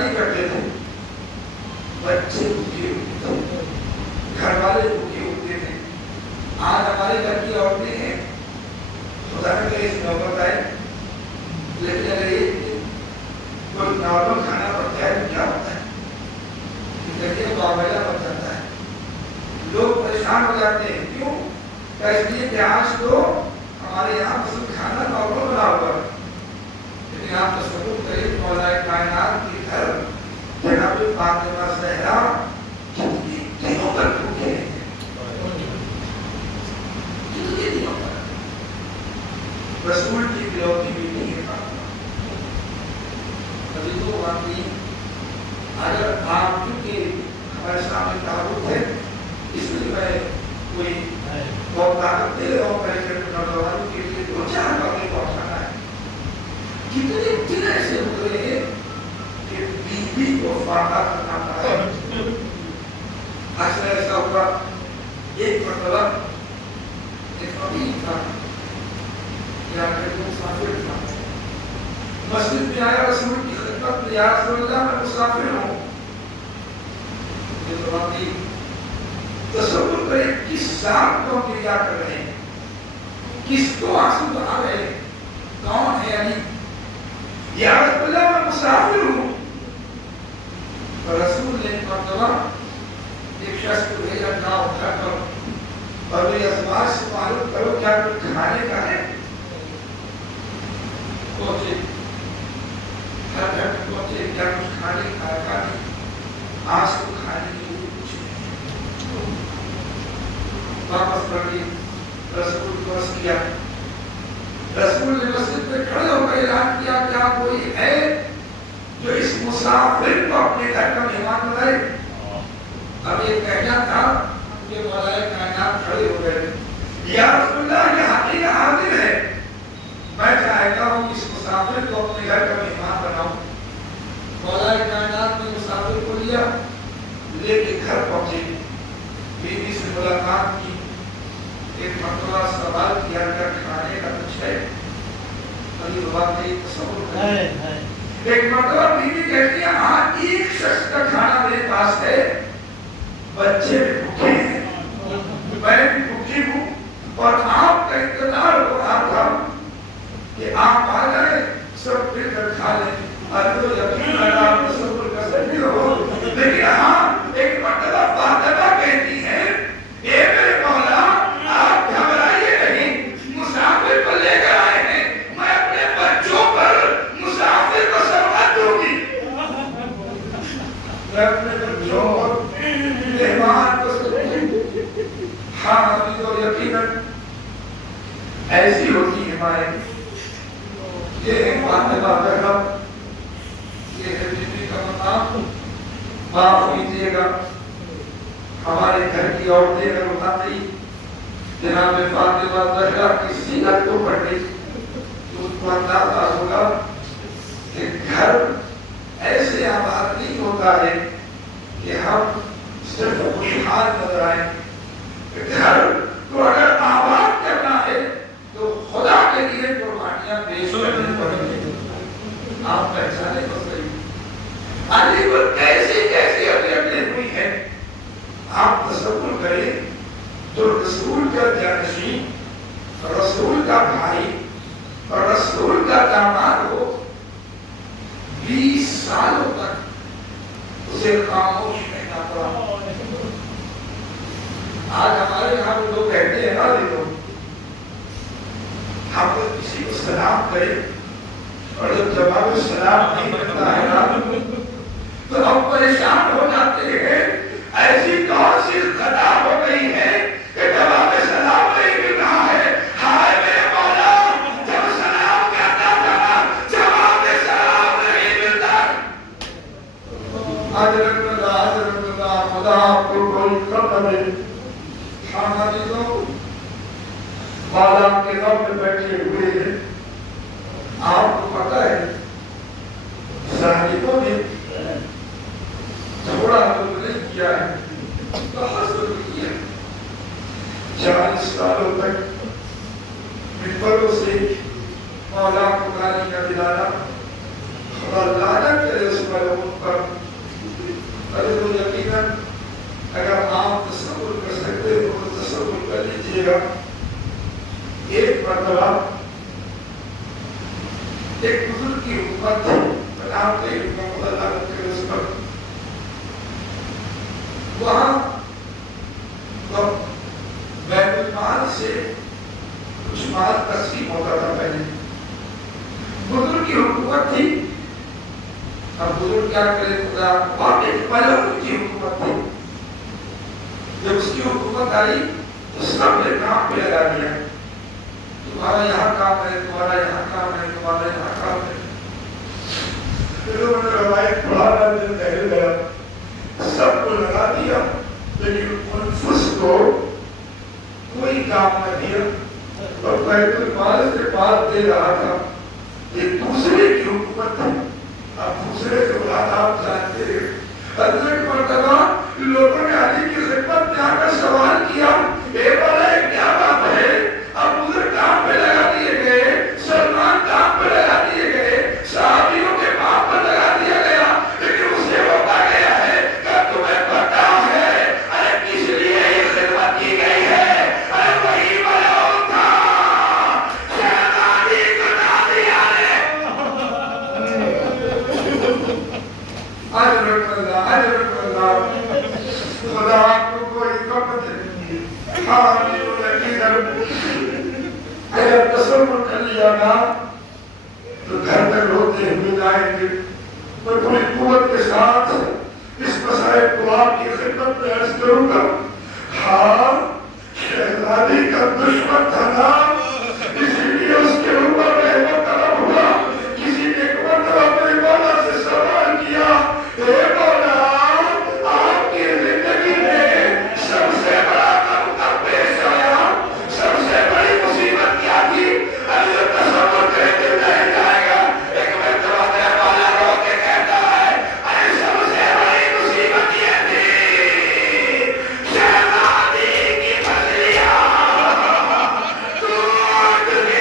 نہیں کرتے تھے، بچے بھوکے ہوتے تھے، گھر والے بھوکے ہوتے تھے. آج ہمارے گھر کی عورتیں ہیں، خدا نے اس نوبت آئے، لیکن اگر یہ کوئی نارمل کھانا پڑتا ہے تو کیا ہوتا ہے؟ دیکھیے معاملہ بن جاتا ہے، لوگ پریشان ہو جاتے ہیں. کیوں؟ اس لیے کہ آج تو ہمارے یہاں مسلم کھانا نارمل بنا ہوا ہے. لیکن آپ تصور کریں مولا کائنات کے گھر جناب فاطمہ زہرا کتنی دنوں تک بھوکے ہیں، کتنے دنوں تک. رسول کی بلوتی بیٹی ہے فاطمہ. ابھی تو واقعی اگر آپ کیونکہ ہمارے سامنے تعارف ہے، اس لیے میں کوئی بہت طاقت دے رہا ہوں پہلے نوجوانوں کے لیے دو چار باتیں پہنچانا ہے. کتنے دن ایسے ہو رہے ہیں کہ بیوی کو فاقہ کرنا پڑا ہے. اکثر ایسا ہوا، ایک مرتبہ ایک فقیر تھا یا پھر مسافر تھا، مسجد میں آیا، رسول کی خدمت میں، یا رسول اللہ میں مسافر ہوں. یہ تو واقعی تصور کریں کس ذات کو ہم کیا کر رہے ہیں، کس کو آنسو بہا رہے ہیں، کون ہے علی؟ یا رسول اللہ میں مسافر ہوں. اور رسول نے مرتبہ ایک شخص کو بھیجا، جاؤ اٹھا کرو اور میری ازواج سے معلوم کرو کیا کچھ کھانے کا ہے. پہنچے، ہر گھر پہنچے، کیا کچھ کھانے کا نہیں. آج کو کھانے کے لیے کچھ نہیں. واپس پڑھ کے رسول کو عرض کیا. رسول نے مسجد میں کھڑے ہو کر اعلان کیا، کیا کوئی ہے جو اس مسافر کو اپنے گھر کا مہمان بنائے؟ اب یہ کہنا تھا کہ مولا کائنات کھڑے ہو گئے. یا رسول اللہ یہ حقیقت حاضر ہے، میں چاہتا ہوں اس مسافر کو اپنے گھر کا مہمان بناؤں. مولا کائنات نے مسافر کو لیا، لے کے گھر پہنچے، بیوی سے ملاقات کی، ایک مرتبہ سوال کیا کیا کھانے کا کچھ ہے. ابھی واقعی تصور کریں. ایک مرتبہ بیوی کہتی ہے ہاں ایک شخص کا کھانا میرے پاس ہے، بچے بھی بھوکے ہیں، میں بھی بھوکی ہوں، اور آپ کا انتظار ہو رہا تھا کہ آپ آ جائیں سب مل کر کھا لیں. اب تو یقین لگا آپ تصور کر سکتے ہو. لیکن ہاں ایک مرتبہ فاطمہ کہتی ہے اے میرے مولا آپ گھبرائیے نہیں، مسافر کو لے کر آئے ہیں، میں اپنے بچوں پر مسافر کو سرحد دوں گی. میں اپنے بچوں اور مہمان کو سرحد. ہاں ابھی تو یقیناً ایسی ہوتی ہے مائیں. یہ ہے فاطمہ زہرا، یہ ہے بیوی کا مقام. معاف کیجیے گا ہمارے گھر کی عورتیں اگر اٹھاتی جناب فاطمہ زہرا کی سیرت کو پڑھنے تو اس کو اندازہ ہوگا کہ گھر ایسے آباد نہیں ہوتا ہے کہ ہم صرف خوشحال نظر آئیں. گھر کو اگر آباد کرنا ہے تو خدا کے لیے قربانیاں پیش کرنی پڑیں گی. آپ پہچانے تو صحیح علی کو کیسی کیسی اہمیتیں ہوئی ہیں. آپ تصور کریں تو رسول کا جانشین، رسول کا بھائی اور رسول کا داماد ہو، 20 سالوں تک اسے خاموش رہنا پڑا. آج ہمارے یہاں لوگ کہتے ہیں نا دیکھو ہم کسی کو سلام کریں اور جب جواب سلام نہیں ملتا ہے نا تو ہم پریشان ہو جاتے ہیں. ایسی کون سی خطا ہو گئی ہے کہ جواب سلام نہیں مل رہا ہے؟ ہائے میرے مولا جب سلام کرتا تھا جواب سلام نہیں ملتا. حضرت اللہ خدا آپ کو کوئی خبر ہے. ہماری تو مولا کے رب میں بیٹھے ہوئے ہیں. آپ کو پتا ہے صاحبوں نے تھوڑا حضر نہیں کیا ہے تو حضر کیا 40 سالوں تک ممبروں سے مولا کو گالی کا دلانا. خدا لعنت کرے اس ملعون پر نہیں رکا اللہ کے رسول وہاں بیت المال سے کچھ مال تقسیم ہوتا تھا پہلے بزرگ کی حکومت تھی اب بزرگ کیا کرے خدا واقعی پہلے ان کی حکومت تھی جب اس کی حکومت آئی تو سب نے کام پہ لگا دیا تمہارا یہاں کام ہے تمہارا یہاں کام ہے تمہارا یہاں کام ہے پھر انہوں نے روایت پڑھانا دن ٹہل گیا سب کو لگا دیا لیکن منفس کو کوئی کام نہ دیا اور بیت المال سے بات دے رہا تھا ایک دوسرے کی حکومت تھی اب دوسرے سے بات آپ جانتے ہیں حضرت مرتبہ لوگوں نے علی کی خدمت میں آ کر سوال کیا اے بڑا یہ کیا بات ہے اب بزرگ کام پہ لگا دیے گئے سلمان کام پہ لگا دیے گئے صحابیوں کے باپ پر لگا دیا گیا لیکن اسے روکا گیا ہے کہ تمہیں پتا ہے ارے کس لیے یہ خدمت کی گئی ہے ارے وہی بلاؤ تھا شہزادی کو نہ دیا نے حضرت اللہ خدا آپ کو کوئی کم دے اگر تصور کر لیا نا تو گھر میں روتے ہوئے جائیں گے میں پوری قوت کے ساتھ اس مسائل کو آپ کی خدمت میں عرض کروں گا ہاں شہزادی کا دشمن تھا نا اسی لیے اس کے اوپر رحمت طلب ہوا کسی نے ایک مرتبہ اپنے مولا سے سوال کیا اے مولا آپ کی زندگی میں سب سے بڑا کم کب پیش آیا سب سے بڑی مصیبت کیا تھی اللہ تصور کرے دل نہیں جائے گا ایک مرتبہ میرا مولا رو کے کہتا ہے ارے سب سے بڑی مصیبت یہ تھی شہزادی کی بسلیاں ٹوٹ گئے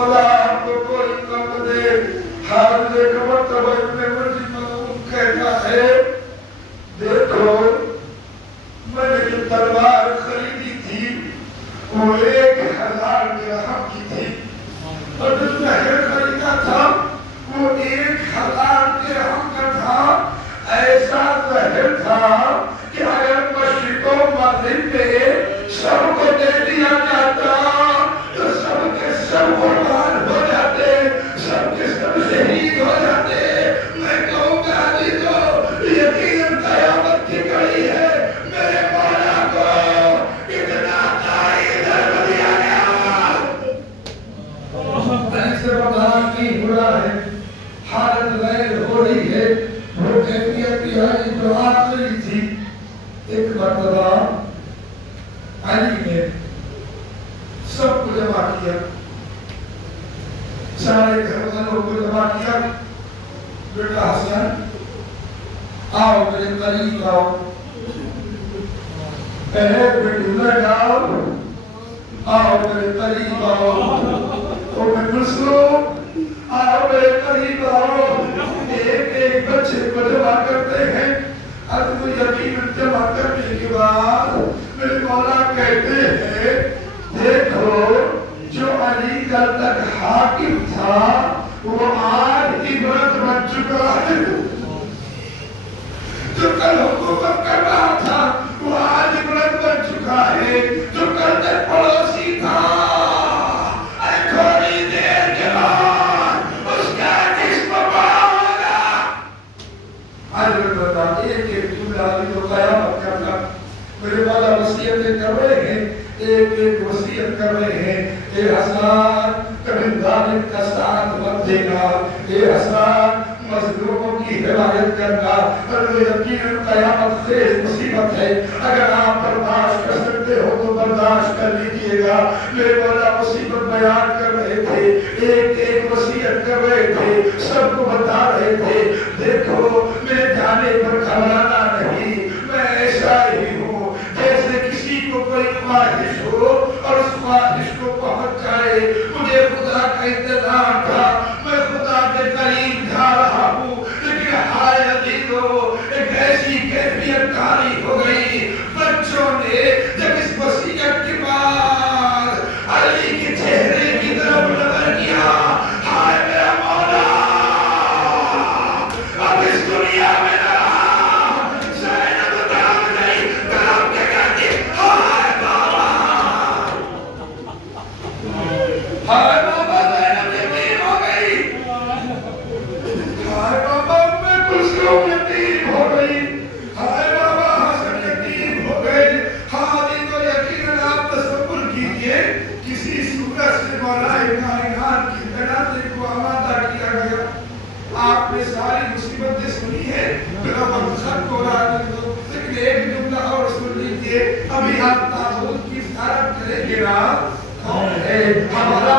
خدا آپ کو کوئی کم دے. حافظ کا مرتبہ ابن مرضی ملعون کہتا ہے دیکھو میں نے جو تلوار خریدی تھی وہ 1000 درہم کی تھی اور جو زہر خریدا تھا وہ 1000 درہم کا تھا. ایسا زہر تھا کہ اگر مشرق و مغرب میں سب کو دے دیا جاتا تو سب کے سب قربان ہو جاتے, سب کے سب شہید ہو جاتے. میں کہوں گا جی تو یقیناً قیامت کی گھڑی ہے. میرے مولا کو اتنا تائید دیا گیا. ایسے برداشت نہیں ہو رہا ہے, حالت غیر ہو رہی ہے. وہ کیفیت بھی ہے جو آخری تھی. ایک مرتبہ علی نے سب کو جمع کیا, سارے گھر والوں کو جمع کیا. بیٹا حسن آؤ میرے قریب آؤ, بیٹی لگ آؤ, آؤ میرے قریب آؤ. او میں مسلم آؤ میرے قریب آؤ. ایک ایک بچے کو جمع کرتے ہیں. اب یقین جمع کرنے کے بعد میرے مولا کہتے ہیں دیکھو جو علی گڑھ تک حاکم تھا وہ آج عبرت بن چکا ہے. جو کل حکومت کر رہا تھا وہ آج عبرت بن چکا ہے. جو کل تک پڑوسی تھا تھوڑی دیر کے بعد اس کا جسم بڑا ہوگا. ایک ایک جملہ جو قیامت کرنا میرے مولا وصیتیں کر رہے ہیں, ایک ایک وصیت کر رہے ہیں. اے حسان کبھی ظالم کا ساتھ مت دینا, اے حسان مظلوموں کی حمایت کرنا. اور یقیناً قیامت خیز مصیبت ہے, اگر آپ برداشت کر سکتے ہو تو برداشت کر لیجئے گا. میرے مولا مصیبت بیان کر رہے تھے, ایک ایک وصیت کر رہے تھے, سب کو بتا رہے تھے دیکھو میرے جانے پر گھبرانا نہیں. میں ایسا ہی ہوں جیسے کسی کو کوئی خواہش ہو اور اس خواہش کو پہنچ جائے. مجھے خدا کا انتظار تھا, میں خدا کے قریب جا رہا ہوں, لیکن ہائے عزیزو ایک ایسی کیفیت کاری ہو گئی. بچوں نے جب اس وصیت کے بعد علی کے چہرے کی طرف نظر کیا, ہائے میرا مولا اب اس دنیا میں نہ رہا. زینب دام گئی, دام کے کہتی ہائے بابا, ہائے بابا زینب یتیم ہو گئی, ہائے بابا میں کلثوم یتیم ہو گئی, ہائے بابا حسن یتیم ہو گئے. حاضر تو یقیناً آپ تصور کیجئے کسی صورت سے مولا کائنات کی جنازے کو آمادہ کیا گیا. آپ نے ساری مصیبتیں سنی ہے, میرا وقت ختم ہو رہا ہے, لیکن ایک جملہ اور سن لیجئے. ابھی آپ تابوت کی زیارت کریں گے نا, کون ہے ہمارا